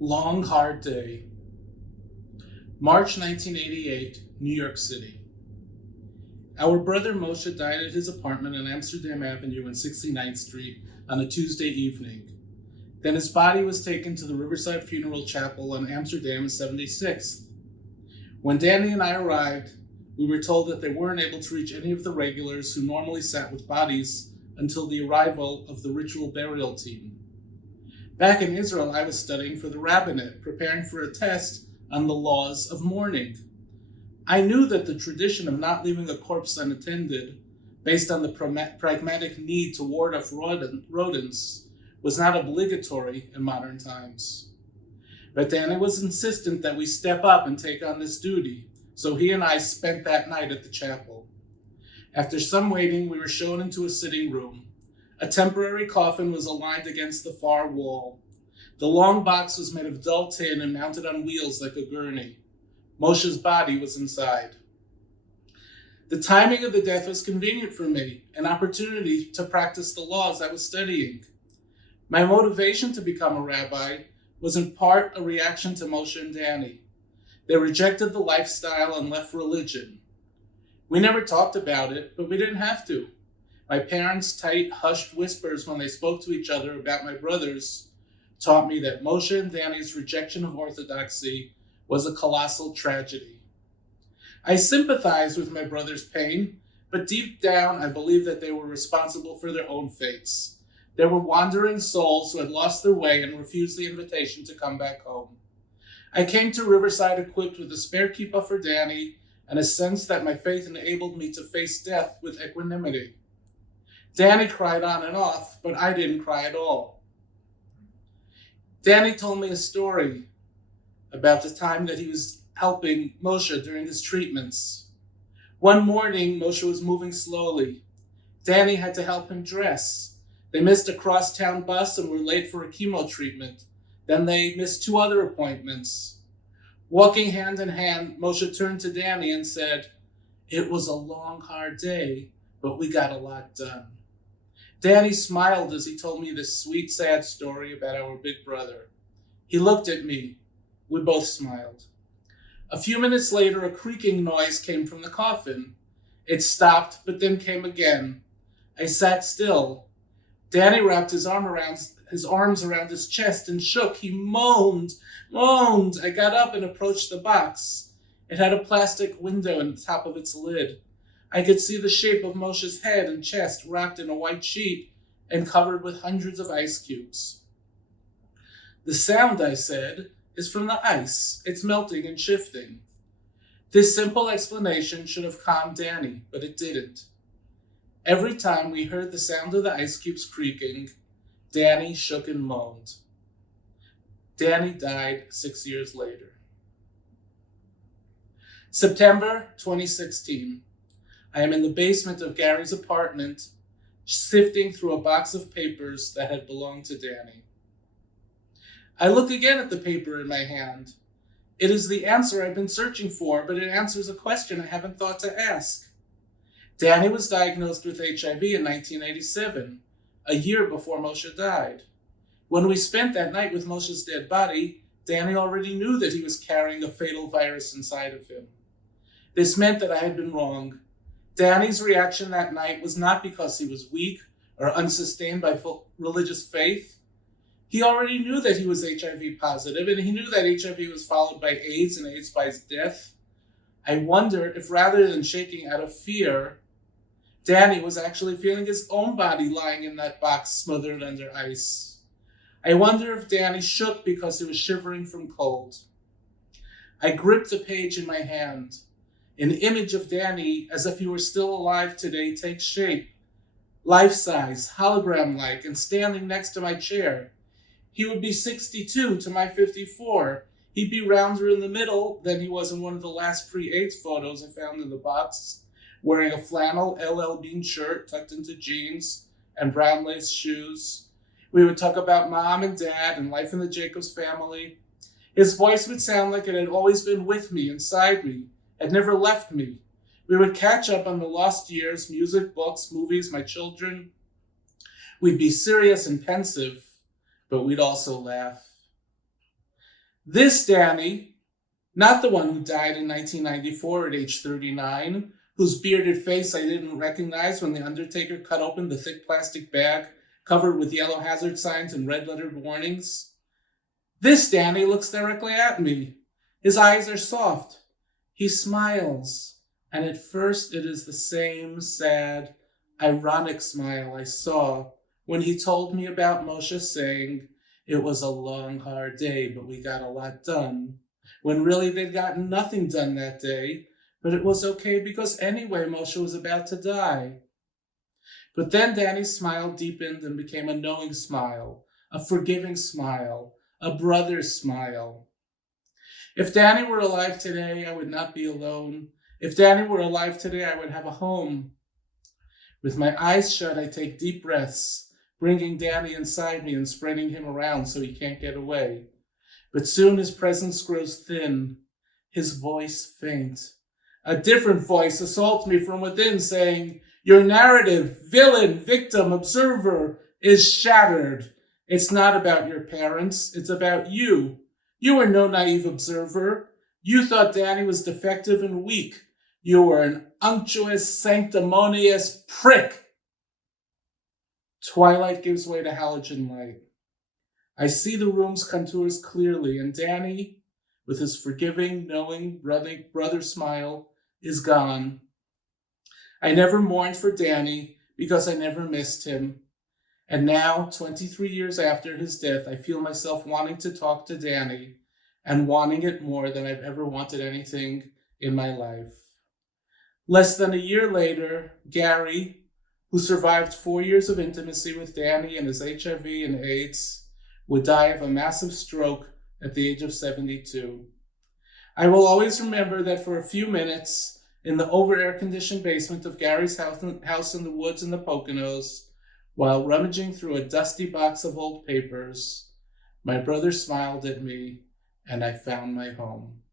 Long, hard day. March 1988, New York City. Our brother Moshe died at his apartment on Amsterdam Avenue and 69th Street on a Tuesday evening. Then his body was taken to the Riverside Funeral Chapel on Amsterdam and 76th. When Danny and I arrived, we were told that they weren't able to reach any of the regulars who normally sat with bodies until the arrival of the ritual burial team. Back in Israel, I was studying for the rabbinate, preparing for a test on the laws of mourning. I knew that the tradition of not leaving a corpse unattended, based on the pragmatic need to ward off rodents, was not obligatory in modern times. But Danny was insistent that we step up and take on this duty, so he and I spent that night at the chapel. After some waiting, we were shown into a sitting room. A temporary coffin was aligned against the far wall. The long box was made of dull tin and mounted on wheels like a gurney. Moshe's body was inside. The timing of the death was convenient for me, an opportunity to practice the laws I was studying. My motivation to become a rabbi was in part a reaction to Moshe and Danny. They rejected the lifestyle and left religion. We never talked about it, but we didn't have to. My parents' tight, hushed whispers when they spoke to each other about my brothers taught me that Moshe and Danny's rejection of orthodoxy was a colossal tragedy. I sympathized with my brother's pain, but deep down I believed that they were responsible for their own fates. They were wandering souls who had lost their way and refused the invitation to come back home. I came to Riverside equipped with a spare kippah for Danny and a sense that my faith enabled me to face death with equanimity. Danny cried on and off, but I didn't cry at all. Danny told me a story about the time that he was helping Moshe during his treatments. One morning, Moshe was moving slowly. Danny had to help him dress. They missed a crosstown bus and were late for a chemo treatment. Then they missed 2 other appointments. Walking hand in hand, Moshe turned to Danny and said, "It was a long, hard day, but we got a lot done." Danny smiled as he told me this sweet, sad story about our big brother. He looked at me. We both smiled. A few minutes later, a creaking noise came from the coffin. It stopped, but then came again. I sat still. Danny wrapped his arms around his chest and shook. He moaned. I got up and approached the box. It had a plastic window in the top of its lid. I could see the shape of Moshe's head and chest wrapped in a white sheet and covered with hundreds of ice cubes. "The sound," I said, "is from the ice. It's melting and shifting." This simple explanation should have calmed Danny, but it didn't. Every time we heard the sound of the ice cubes creaking, Danny shook and moaned. Danny died 6 years later. September 2016. I am in the basement of Gary's apartment, sifting through a box of papers that had belonged to Danny. I look again at the paper in my hand. It is the answer I've been searching for, but it answers a question I haven't thought to ask. Danny was diagnosed with HIV in 1987, a year before Moshe died. When we spent that night with Moshe's dead body, Danny already knew that he was carrying a fatal virus inside of him. This meant that I had been wrong. Danny's reaction that night was not because he was weak or unsustained by religious faith. He already knew that he was HIV positive, and he knew that HIV was followed by AIDS and AIDS by death. I wonder if rather than shaking out of fear, Danny was actually feeling his own body lying in that box smothered under ice. I wonder if Danny shook because he was shivering from cold. I gripped the page in my hand. An image of Danny, as if he were still alive today, takes shape. Life-size, hologram-like, and standing next to my chair. He would be 62 to my 54. He'd be rounder in the middle than he was in one of the last pre-AIDS photos I found in the box, wearing a flannel LL Bean shirt tucked into jeans and brown lace shoes. We would talk about mom and dad and life in the Jacobs family. His voice would sound like it had always been with me, inside me, had never left me. We would catch up on the lost years, music, books, movies, my children. We'd be serious and pensive, but we'd also laugh. This Danny, not the one who died in 1994 at age 39, whose bearded face I didn't recognize when the undertaker cut open the thick plastic bag covered with yellow hazard signs and red-lettered warnings. This Danny looks directly at me. His eyes are soft. He smiles, and at first it is the same sad, ironic smile I saw when he told me about Moshe saying, "It was a long, hard day, but we got a lot done," when really they'd gotten nothing done that day, but it was okay because anyway Moshe was about to die. But then Danny's smile deepened and became a knowing smile, a forgiving smile, a brother's smile. If Danny were alive today, I would not be alone. If Danny were alive today, I would have a home. With my eyes shut, I take deep breaths, bringing Danny inside me and spreading him around so he can't get away. But soon his presence grows thin, his voice faint. A different voice assaults me from within, saying, "Your narrative, villain, victim, observer, is shattered. It's not about your parents, it's about you. You were no naive observer. You thought Danny was defective and weak. You were an unctuous, sanctimonious prick." Twilight gives way to halogen light. I see the room's contours clearly, and Danny, with his forgiving, knowing brother smile, is gone. I never mourned for Danny because I never missed him. And now, 23 years after his death, I feel myself wanting to talk to Danny and wanting it more than I've ever wanted anything in my life. Less than a year later, Gary, who survived 4 years of intimacy with Danny and his HIV and AIDS, would die of a massive stroke at the age of 72. I will always remember that for a few minutes, in the over-air-conditioned basement of Gary's house in the woods in the Poconos, while rummaging through a dusty box of old papers, my brother smiled at me, and I found my home.